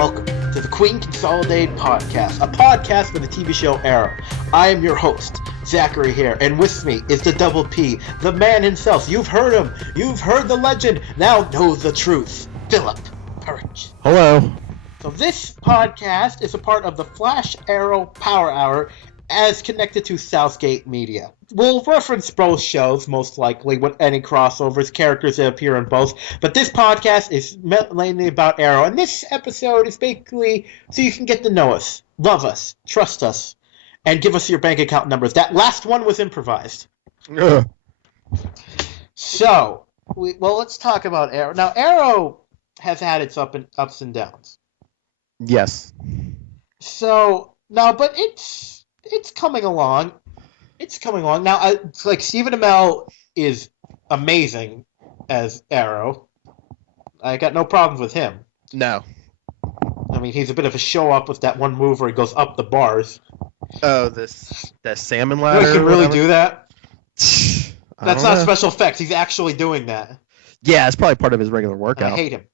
welcome to the Queen Consolidated podcast, a podcast for the TV show Arrow. I am your host, Zachary here, and with me is the Double P, the man himself. You've heard him, you've heard the legend, now know the truth, Philip Perch. Hello. So this podcast is a part of the Flash Arrow Power Hour as connected to Southgate Media. We'll reference both shows, most likely, with any crossovers, characters that appear in both. But this podcast is mainly about Arrow. And this episode is basically so you can get to know us, love us, trust us, and give us your bank account numbers. That last one was improvised. Ugh. So, let's talk about Arrow. Now, Arrow has had its ups and downs. Yes. So, no, but it's coming along. It's coming along. Now, it's like Stephen Amell is amazing as Arrow. I got no problems with him. No. I mean, he's a bit of a show-up with that one move where he goes up the bars. Oh, that salmon ladder. He can really do that? I That's don't not know. special effects. He's actually doing that. Yeah, it's probably part of his regular workout. I hate him.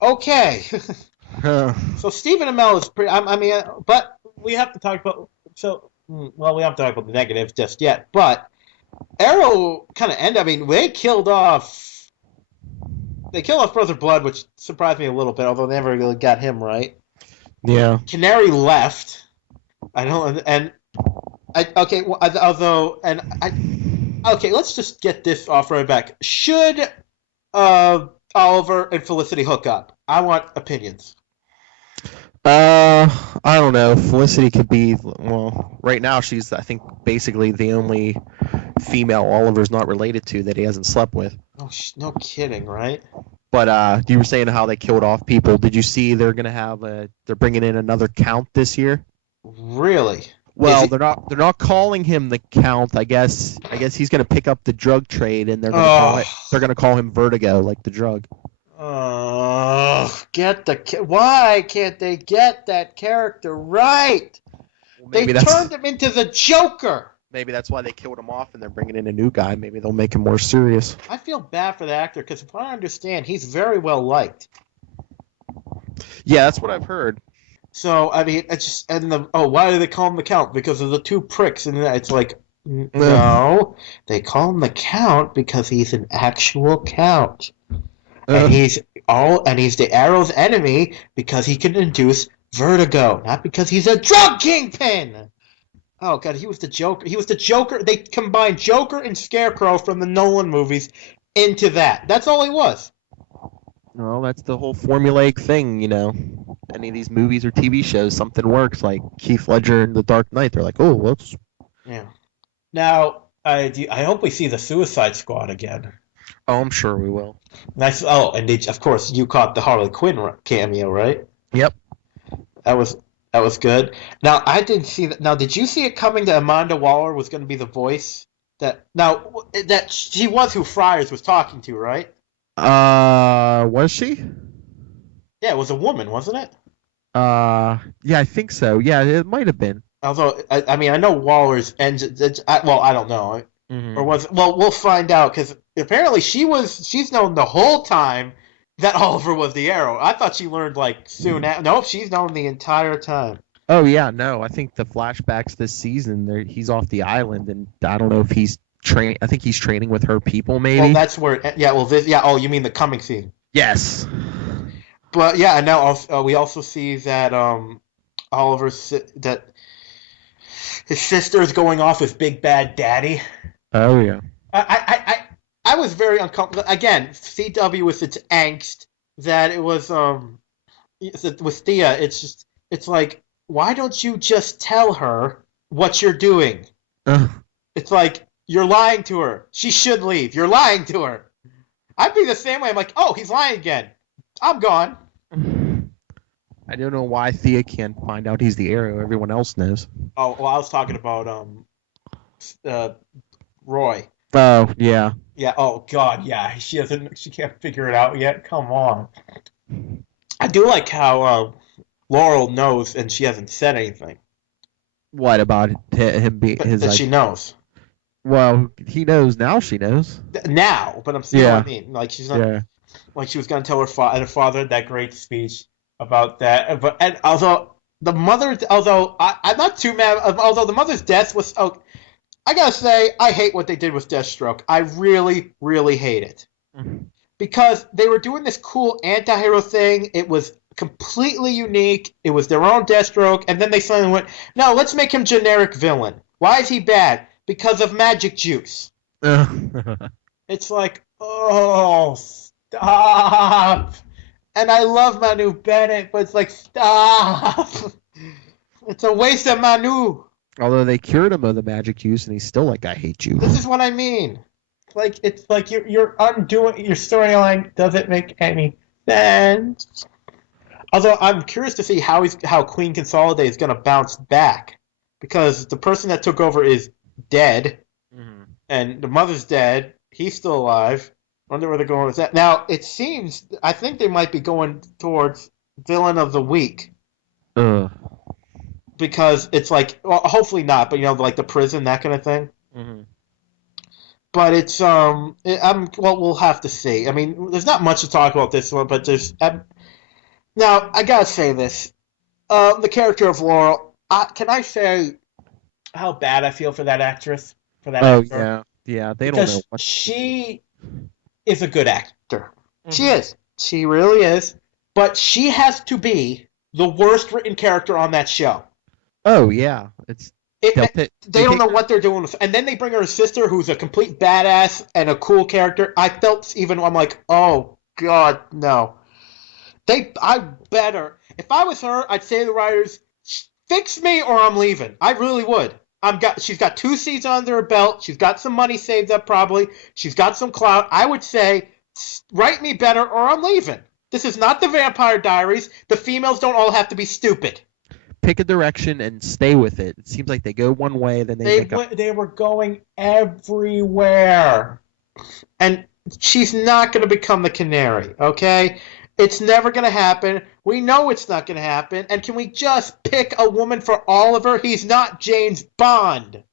Okay. So Stephen Amell is pretty... but we have to talk about... we haven't talked about the negatives just yet, but Arrow kind of ended. I mean, they killed off Brother Blood, which surprised me a little bit, although they never really got him right. Yeah. Canary left. Let's just get this off right back. Should Oliver and Felicity hook up? I want opinions. I don't know. Felicity could be, right now she's, I think, basically the only female Oliver's not related to that he hasn't slept with. Oh, no kidding, right? But you were saying how they killed off people. Did you see they're gonna have they're bringing in another Count this year? Really? Well, they're not calling him the Count. I guess he's gonna pick up the drug trade, and they're gonna call him Vertigo, like the drug. Why can't they get that character right? They turned him into the Joker. Maybe that's why they killed him off, and they're bringing in a new guy. Maybe they'll make him more serious. I feel bad for the actor because, if I understand, he's very well liked. Yeah, that's what I've heard. So I mean, it's just why do they call him the Count? Because of the two pricks, and it's like, no, they call him the Count because he's an actual Count. And he's the Arrow's enemy because he can induce vertigo, not because he's a drug kingpin. Oh god, he was the Joker. He was the Joker. They combined Joker and Scarecrow from the Nolan movies into that. That's all he was. Well, that's the whole formulaic thing, you know. Any of these movies or TV shows, something works. Like Heath Ledger in The Dark Knight, they're like, oh, let's. Yeah. Now, I hope we see the Suicide Squad again. Oh, I'm sure we will. Nice. Oh, and of course you caught the Harley Quinn cameo, right? Yep. That was good. Now I didn't see that. Now, did you see it coming that Amanda Waller was going to be the voice? That she was who Friars was talking to, right? Was she? Yeah, it was a woman, wasn't it? Yeah, I think so. Yeah, it might have been. Although I know Waller's engine. I don't know. Mm-hmm. Or was it? Well, we'll find out because apparently she's known the whole time that Oliver was the Arrow. I thought she learned like soon after. Nope, she's known the entire time. Oh yeah, no. I think the flashbacks this season, he's off the island, and I don't know if he's I think he's training with her people, maybe. Well, that's where. Oh, you mean the coming scene? Yes. But yeah, and now we also see that that his sister is going off with Big Bad Daddy. Oh yeah. I was very uncomfortable. Again, CW with its angst that it was with Thea. It's like, why don't you just tell her what you're doing? It's like you're lying to her. She should leave. You're lying to her. I'd be the same way. I'm like, oh, he's lying again. I'm gone. I don't know why Thea can't find out he's the Arrow. Everyone else knows. Oh, well, I was talking about Roy. Oh, yeah. Yeah, oh god, yeah. She can't figure it out yet. Come on. I do like how Laurel knows and she hasn't said anything. What about him being that she knows? Well, he knows now. She knows now, but I'm saying what I mean. Like she's not. Yeah. Like she was gonna tell her father that great speech about that. But and although I'm not too mad. Although the mother's death was, I gotta say, I hate what they did with Deathstroke. I really, really hate it. Mhm. Because they were doing this cool anti-hero thing. It was completely unique. It was their own Deathstroke, and then they suddenly went, "No, let's make him generic villain. Why is he bad? Because of magic juice." It's like, oh, stop. And I love Manu Bennett, but it's like, stop. It's a waste of Manu. Although they cured him of the magic use, and he's still like, I hate you. This is what I mean. Like, it's like you're undoing your storyline. Doesn't make any sense. Although I'm curious to see how Queen Consolidated is going to bounce back, because the person that took over is dead, and the mother's dead. He's still alive. Wonder where they're going with that. Now it seems I think they might be going towards villain of the week, because it's like, well, hopefully not, but like the prison, that kind of thing. But it's well, we'll have to see. I mean, there's not much to talk about this one, but there's now I gotta say this: the character of Laurel. Can I say how bad I feel for that actress? For that actor? Yeah. They don't know what she is a good actor. She is. She really is. But she has to be the worst written character on that show. Oh yeah, they don't know what they're doing. And then they bring her a sister who's a complete badass and a cool character. I'm like, oh God, no. I better. If I was her, I'd say to the writers, fix me or I'm leaving. I really would. She's got 2 seasons under her belt. She's got some money saved up probably. She's got some clout. I would say, write me better or I'm leaving. This is not the Vampire Diaries. The females don't all have to be stupid. Pick a direction and stay with it. It seems like they go one way, then they were going everywhere. And she's not going to become the Canary, okay? It's never going to happen. We know it's not going to happen. And can we just pick a woman for Oliver? He's not James Bond.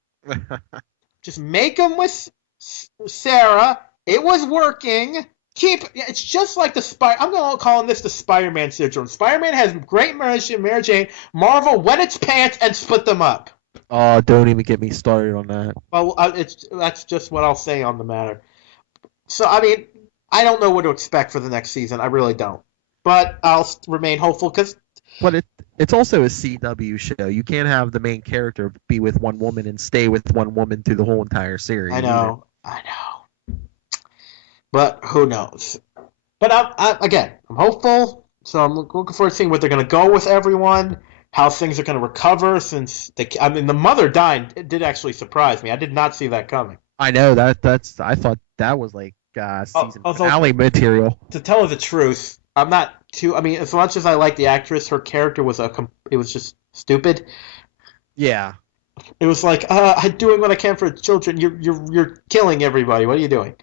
Just make him with Sarah. It was working. It's just like I'm going to call this the Spider-Man syndrome. Spider-Man has great Mary Jane. Marvel wet its pants and split them up. Oh, don't even get me started on that. Well, that's just what I'll say on the matter. So, I mean, I don't know what to expect for the next season. I really don't. But I'll remain hopeful because... But it's also a CW show. You can't have the main character be with one woman and stay with one woman through the whole entire series. I know. But who knows? But I'm hopeful. So I'm looking forward to seeing what they're going to go with everyone, how things are going to recover since the mother dying did actually surprise me. I did not see that coming. I know I thought that was like season finale material. To tell her the truth, I'm not too. I mean, as much as I like the actress, her character was it was just stupid. Yeah. It was like, I'm doing what I can for children. You're killing everybody. What are you doing?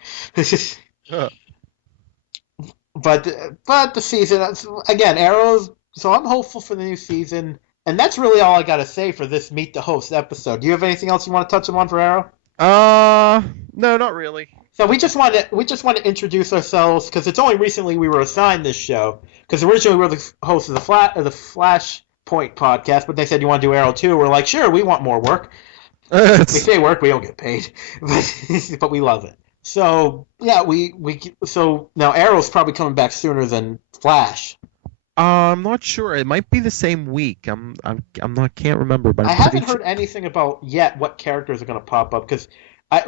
But the season again, Arrows. So I'm hopeful for the new season, and that's really all I got to say for this Meet the Host episode. Do you have anything else you want to touch on for Arrow? No, not really. So we just want to introduce ourselves because it's only recently we were assigned this show. Because originally we were the hosts of the Flashpoint podcast, but they said you want to do Arrow too. We're like, sure, we want more work. We say work, we don't get paid, but we love it. So yeah, so now Arrow's probably coming back sooner than Flash. I'm not sure. It might be the same week. Can't remember. But I haven't heard anything about yet what characters are going to pop up because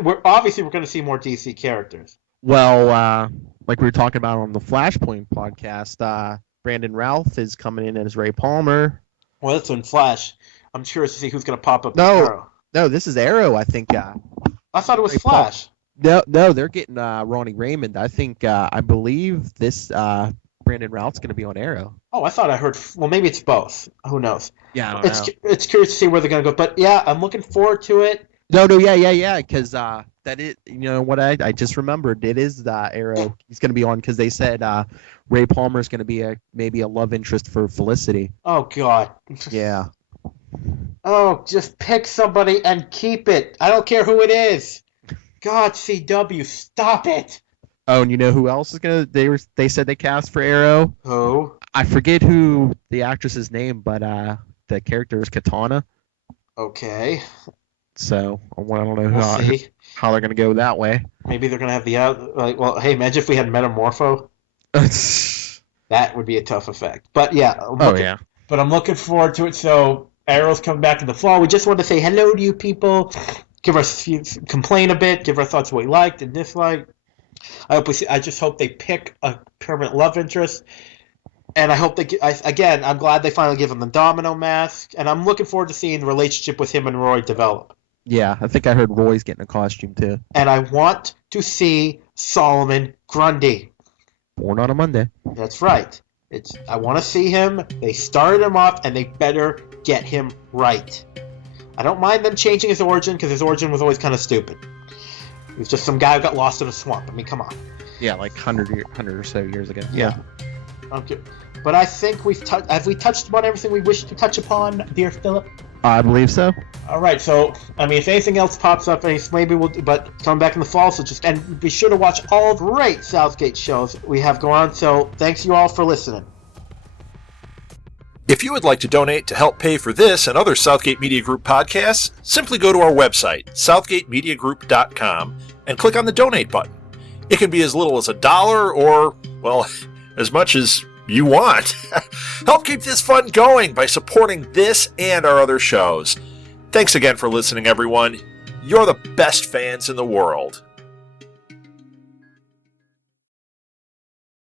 we're going to see more DC characters. Well, like we were talking about on the Flashpoint podcast, Brandon Routh is coming in as Ray Palmer. Well, that's in Flash. I'm curious to see who's going to pop up. Arrow. No, this is Arrow. I think. I thought it was Flash. No, they're getting Ronnie Raymond. I think. I believe this Brandon Routh's going to be on Arrow. Oh, I thought I heard. Well, maybe it's both. Who knows? Yeah, I don't know. It's curious to see where they're going to go. But yeah, I'm looking forward to it. No, yeah, because that is, what I just remembered. It is Arrow. He's going to be on because they said Ray Palmer is going to be maybe a love interest for Felicity. Oh God. Yeah. Oh, just pick somebody and keep it. I don't care who it is. God, CW, stop it. Oh, and you know who else is gonna? They said they cast for Arrow. Who? I forget who the actress's name, but the character is Katana. Okay. So I don't know We'll see. how they're gonna go that way. Maybe they're gonna have the well, hey, imagine if we had Metamorpho. That would be a tough effect. But yeah. But I'm looking forward to it. So Arrow's coming back in the fall. We just want to say hello to you people. Complain a bit. Give our thoughts what we liked and disliked. I just hope they pick a permanent love interest. And I hope I'm glad they finally give him the Domino mask. And I'm looking forward to seeing the relationship with him and Roy develop. Yeah, I think I heard Roy's getting a costume too. And I want to see Solomon Grundy. Born on a Monday. That's right. I want to see him. They started him off, and they better get him right. I don't mind them changing his origin, because his origin was always kind of stupid. He was just some guy who got lost in a swamp. I mean, come on. Yeah, like 100 or so years ago. Yeah. Okay. But I think have we touched upon everything we wish to touch upon, dear Philip? I believe so. All right, so I mean, if anything else pops up, maybe we'll. But coming back in the fall, so and be sure to watch all the great Southgate shows we have going on. So thanks you all for listening. If you would like to donate to help pay for this and other Southgate Media Group podcasts, simply go to our website, southgatemediagroup.com, and click on the donate button. It can be as little as $1 or, well, as much as you want. Help keep this fun going by supporting this and our other shows. Thanks again for listening, everyone. You're the best fans in the world.